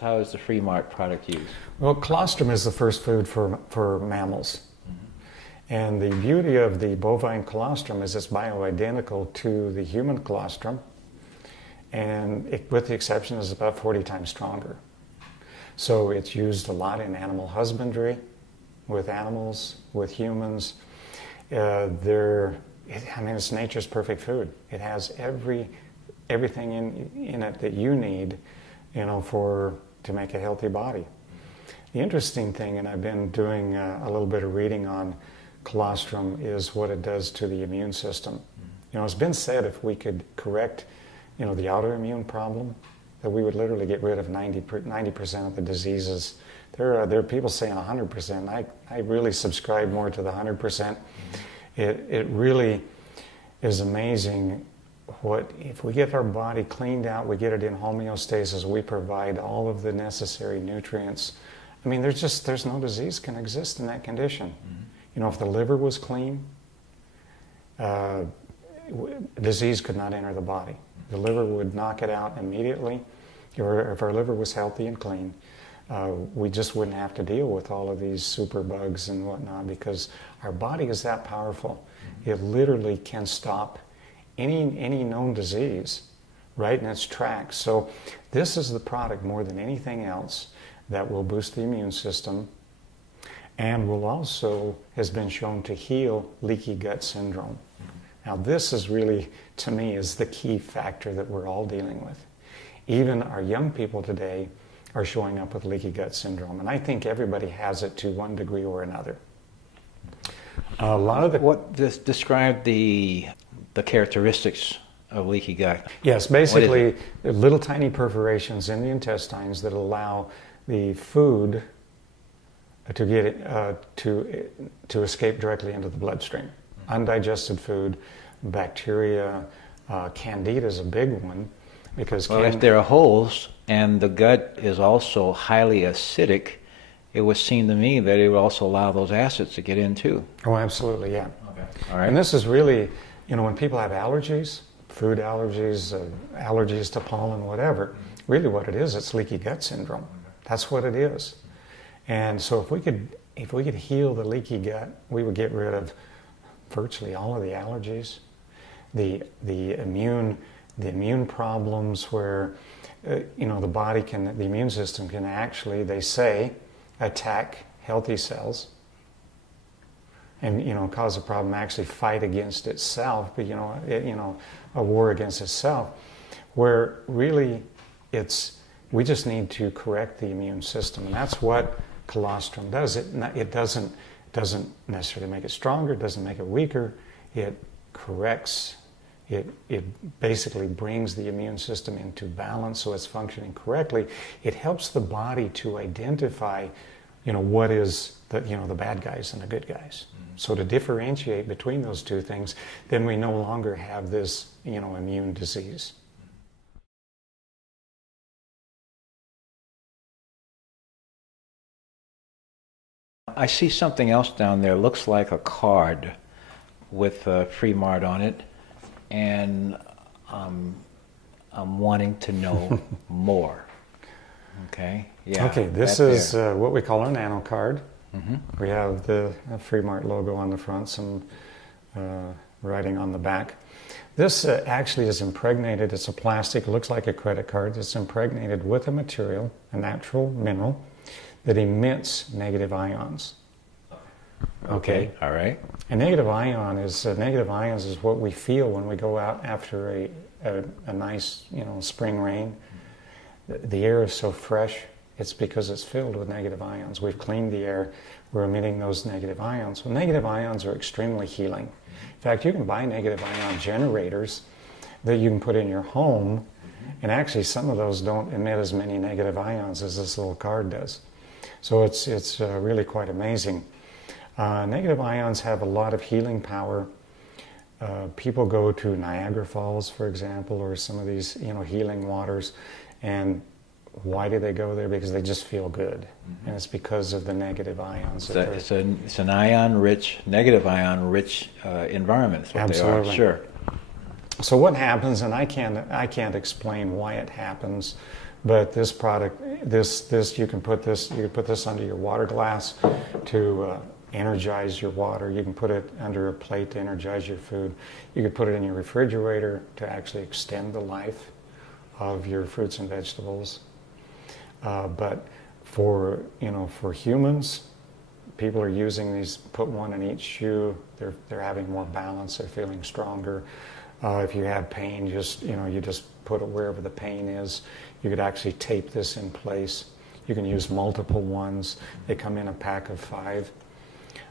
How is the Free Mart product used? Well, colostrum is the first food for mammals. And the beauty of the bovine colostrum is it's bioidentical to the human colostrum, and with the exception is about 40 times stronger. So it's used a lot in animal husbandry, with animals, with humans. It's nature's perfect food. It has everything in it that you need, to make a healthy body. The interesting thing, and I've been doing a little bit of reading on colostrum, is what it does to the immune system. It's been said if we could correct, the autoimmune problem, that we would literally get rid of 90% of the diseases. There are people saying 100%. I really subscribe more to the 100%. It really is amazing if we get our body cleaned out, we get it in homeostasis, we provide all of the necessary nutrients. There's no disease can exist in that condition. If the liver was clean, disease could not enter the body. The liver would knock it out immediately. Or if our liver was healthy and clean, we just wouldn't have to deal with all of these super bugs and whatnot, because our body is that powerful. It literally can stop any known disease right in its tracks. So this is the product more than anything else that will boost the immune system, and will also has been shown to heal leaky gut syndrome. Now this is really, to me, is the key factor that we're all dealing with. Even our young people today are showing up with leaky gut syndrome, and I think everybody has it to one degree or another. A lot of describe the characteristics of leaky gut. Yes, basically little tiny perforations in the intestines that allow the food to get to escape directly into the bloodstream. Undigested food, bacteria, candida is a big one, because if there are holes and the gut is also highly acidic, it would seem to me that it would also allow those acids to get in too. Oh, absolutely, yeah. Okay. All right. And this is really, when people have allergies, food allergies, allergies to pollen, whatever, really what it is, it's leaky gut syndrome. That's what it is. And so if we could heal the leaky gut, we would get rid of virtually all of the allergies, the immune problems where the immune system can actually, they say, attack healthy cells and cause a problem, actually fight against itself, but a war against itself, where really we just need to correct the immune system, and that's what colostrum does. It doesn't necessarily make it stronger, it doesn't make it weaker, it corrects. It basically brings the immune system into balance so it's functioning correctly. It helps the body to identify, what is the bad guys and the good guys. So to differentiate between those two things, then we no longer have this, immune disease. I see something else down there. Looks like a card with Free Mart on it. And I'm wanting to know more. Okay. Yeah. Okay. This is what we call our nano card. We have the Free Mart logo on the front, some writing on the back. This actually is impregnated. It's a plastic. It looks like a credit card. It's impregnated with a material, a natural mineral, that emits negative ions. Okay. All right. And negative ions is what we feel when we go out after a nice spring rain. The air is so fresh. It's because it's filled with negative ions. We've cleaned the air. We're emitting those negative ions. Well, negative ions are extremely healing. In fact, you can buy negative ion generators that you can put in your home, and actually some of those don't emit as many negative ions as this little card does. So it's really quite amazing. Negative ions have a lot of healing power. People go to Niagara Falls, for example, or some of these healing waters, and why do they go there? Because they just feel good, and it's because of the negative ions. It's an ion-rich, negative ion-rich environment. Absolutely. They are. Sure. So what happens, and I can't explain why it happens, But this product, this you can put this under your water glass to energize your water. You can put it under a plate to energize your food. You could put it in your refrigerator to actually extend the life of your fruits and vegetables. But for humans, people are using these. Put one in each shoe. They're having more balance. They're feeling stronger. If you have pain, you just put it wherever the pain is. You could actually tape this in place. You can use multiple ones. They come in a pack of 5.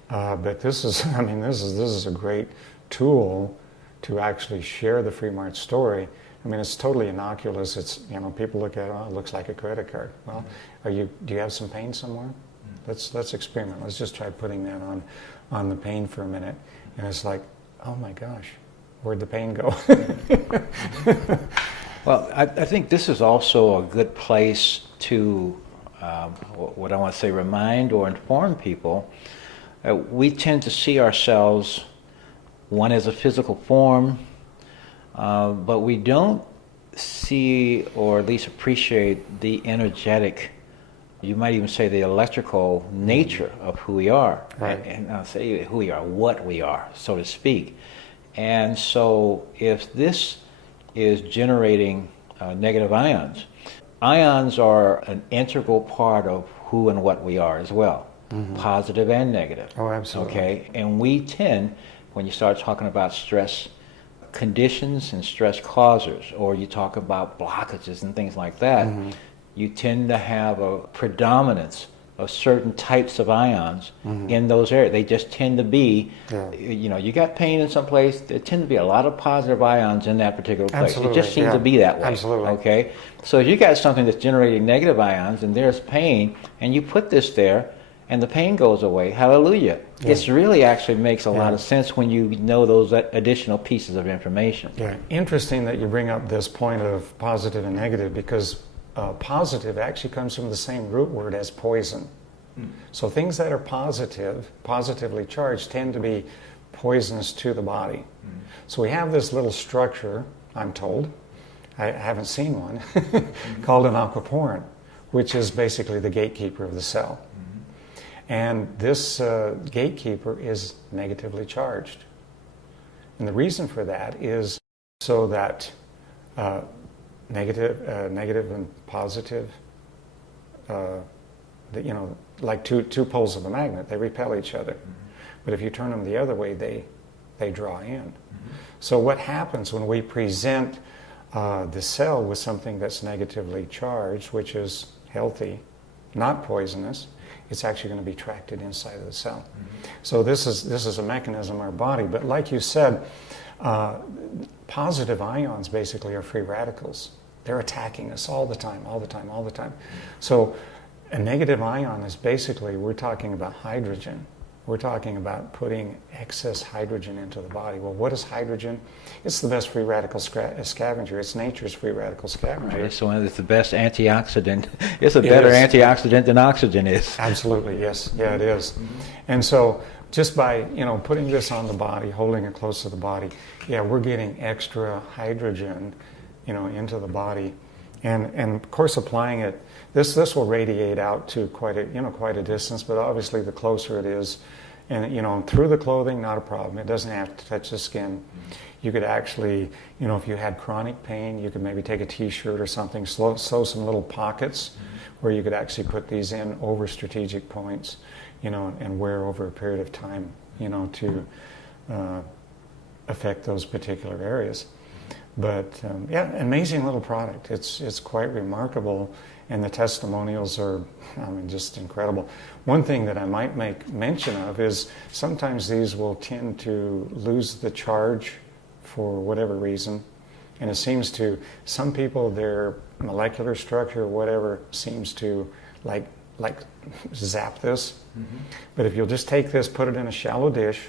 But this is a great tool to actually share the Free Mart story. I mean, it's totally innocuous. It's, people look at it, oh, it looks like a credit card. Well, do you have some pain somewhere? Let's experiment. Let's just try putting that on the pain for a minute. And it's like, oh my gosh, where'd the pain go? Well, I think this is also a good place to, what I want to say, remind or inform people. We tend to see ourselves, one, as a physical form, but we don't see or at least appreciate the energetic, you might even say the electrical nature of who we are. Right. And I'll say who we are, what we are, so to speak. And so if this is generating negative ions, ions are an integral part of who and what we are as well. Mm-hmm. Positive and negative. Oh, absolutely. Okay, and we tend, when you start talking about stress conditions and stress causers, or you talk about blockages and things like that, mm-hmm. you tend to have a predominance of certain types of ions mm-hmm. in those areas. They just tend to be, you got pain in some place, there tend to be a lot of positive ions in that particular place. Absolutely. It just seems to be that way. Absolutely. Okay, so if you got something that's generating negative ions and there's pain, and you put this there, and the pain goes away, hallelujah. Yeah. It really actually makes a lot of sense when you know those additional pieces of information. Yeah, interesting that you bring up this point of positive and negative, because positive actually comes from the same root word as poison. So things that are positively charged, tend to be poisonous to the body. So we have this little structure, I'm told, I haven't seen one, called an aquaporin, which is basically the gatekeeper of the cell. And this gatekeeper is negatively charged. And the reason for that is so that negative and positive, like two poles of a magnet, they repel each other. But if you turn them the other way, they draw in. So what happens when we present the cell with something that's negatively charged, which is healthy, not poisonous, it's actually going to be attracted inside of the cell. So this is a mechanism in our body. But like you said, positive ions basically are free radicals. They're attacking us all the time. So a negative ion is basically, we're talking about hydrogen. We're talking about putting excess hydrogen into the body. Well, what is hydrogen? It's the best free radical scavenger. It's nature's free radical scavenger. Right. So it's the best antioxidant. It's a better antioxidant than oxygen is. Absolutely, yes. Yeah, it is. And so just by putting this on the body, holding it close to the body, we're getting extra hydrogen into the body. And of course, applying it, this will radiate out to quite a distance, but obviously the closer it is, and through the clothing, not a problem. It doesn't have to touch the skin. You could actually, if you had chronic pain, you could maybe take a T-shirt or something, sew some little pockets where you could actually put these in over strategic points, and wear over a period of time, to affect those particular areas. But amazing little product. It's quite remarkable, and the testimonials are, just incredible. One thing that I might make mention of is sometimes these will tend to lose the charge for whatever reason, and it seems to some people, their molecular structure or whatever seems to like zap this. But if you'll just take this, put it in a shallow dish,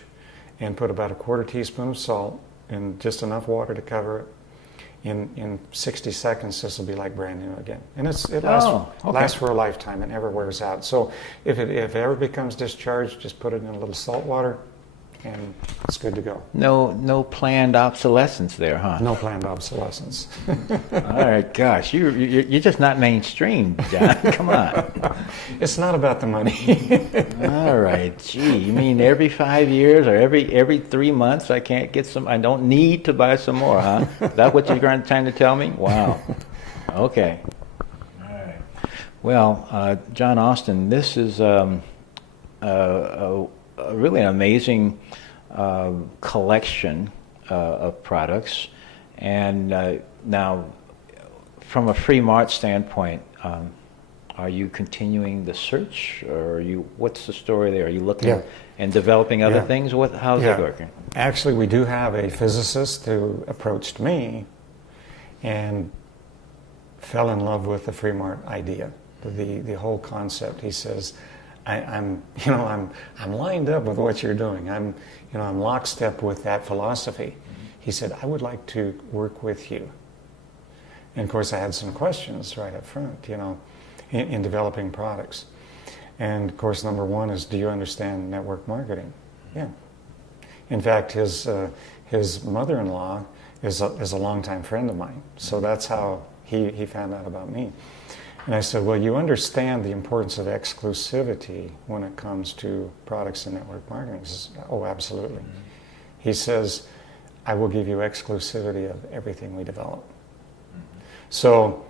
and put about a quarter teaspoon of salt and just enough water to cover it, in 60 seconds, this will be like brand new again. And it lasts for a lifetime. It never wears out. So if it ever becomes discharged, just put it in a little salt water, and it's good to go. No planned obsolescence there, huh? No planned obsolescence. All right, gosh, you're just not mainstream, John. Come on. It's not about the money. All right, gee, you mean every 5 years or every 3 months I can't get some? I don't need to buy some more, huh? Is that what you're trying to tell me? Wow. Okay. All right. Well, John Austin, this is really an amazing collection of products. And now, from a Free Mart standpoint, are you continuing the search, or what's the story there? Are you looking and developing other things? How's it working? Actually, we do have a physicist who approached me and fell in love with the Free Mart idea, the whole concept. He says, I'm lined up with what you're doing. I'm lockstep with that philosophy. He said, I would like to work with you. And of course, I had some questions right up front, in developing products. And of course, number one is, do you understand network marketing? Yeah. In fact, his mother-in-law is a longtime friend of mine. So that's how he found out about me. And I said, well, you understand the importance of exclusivity when it comes to products and network marketing? He says, oh, absolutely. He says, I will give you exclusivity of everything we develop. So,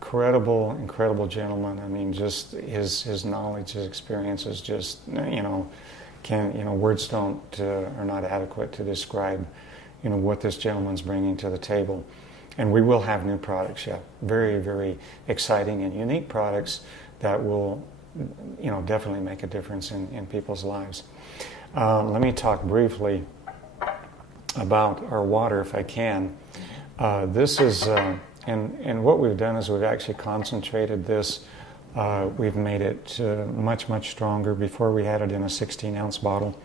incredible gentleman. I mean, just his knowledge, his experience is just, words are not adequate to describe, what this gentleman's bringing to the table. And we will have new products, very, very exciting and unique products that will, definitely make a difference in people's lives. Let me talk briefly about our water, if I can. This is, and what we've done is we've actually concentrated this. We've made it much, much stronger. Before we had it in a 16-ounce bottle.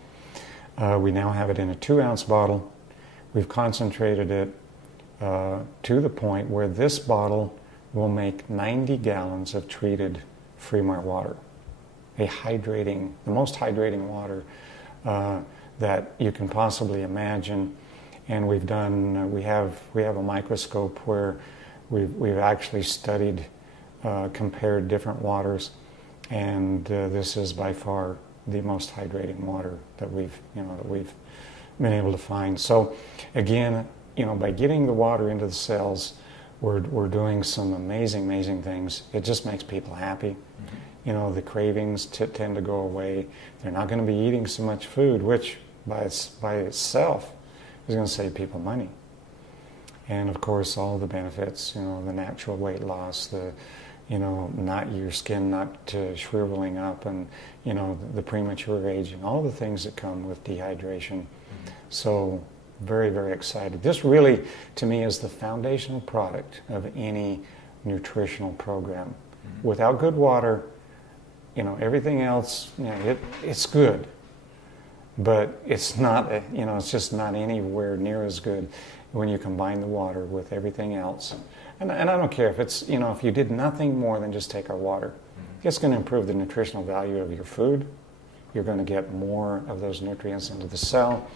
We now have it in a 2-ounce bottle. We've concentrated it to the point where this bottle will make 90 gallons of treated Free Mart water. The most hydrating water that you can possibly imagine. And we have a microscope where we've actually studied, compared different waters, and this is by far the most hydrating water that we've been able to find. So again, by getting the water into the cells, we're doing some amazing things. It just makes people happy. The cravings tend to go away. They're not going to be eating so much food, which by itself is going to save people money. And of course, all the benefits, the natural weight loss, not your skin not shriveling up, and the premature aging, all the things that come with dehydration. So very, very excited. This really, to me, is the foundational product of any nutritional program. Without good water, everything else, it's good, but it's not, it's just not anywhere near as good when you combine the water with everything else. And I don't care if it's, if you did nothing more than just take our water, it's going to improve the nutritional value of your food. You're going to get more of those nutrients into the cell.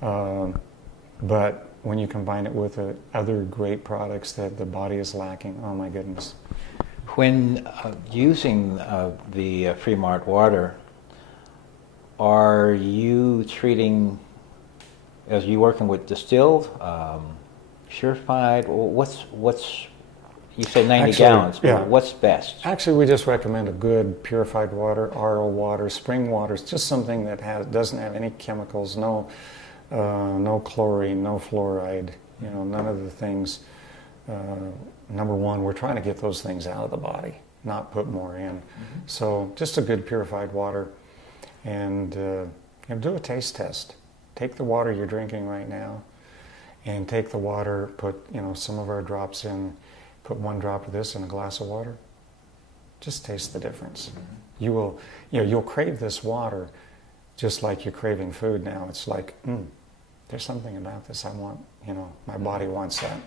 But when you combine it with other great products that the body is lacking, oh my goodness. When using the Free Mart water, are you treating, as you working with distilled, purified? What's you say 90 gallons? But what's best? Actually, we just recommend a good purified water, RO water, spring water. It's just something that doesn't have any chemicals, no chlorine, no fluoride. None of the things. Number one, we're trying to get those things out of the body, not put more in. So just a good purified water, and do a taste test. Take the water you're drinking right now, and take the water, put some of our drops in, put 1 drop of this in a glass of water. Just taste the difference. You will, you'll crave this water, just like you're craving food now. It's like, there's something about this I want. My body wants that.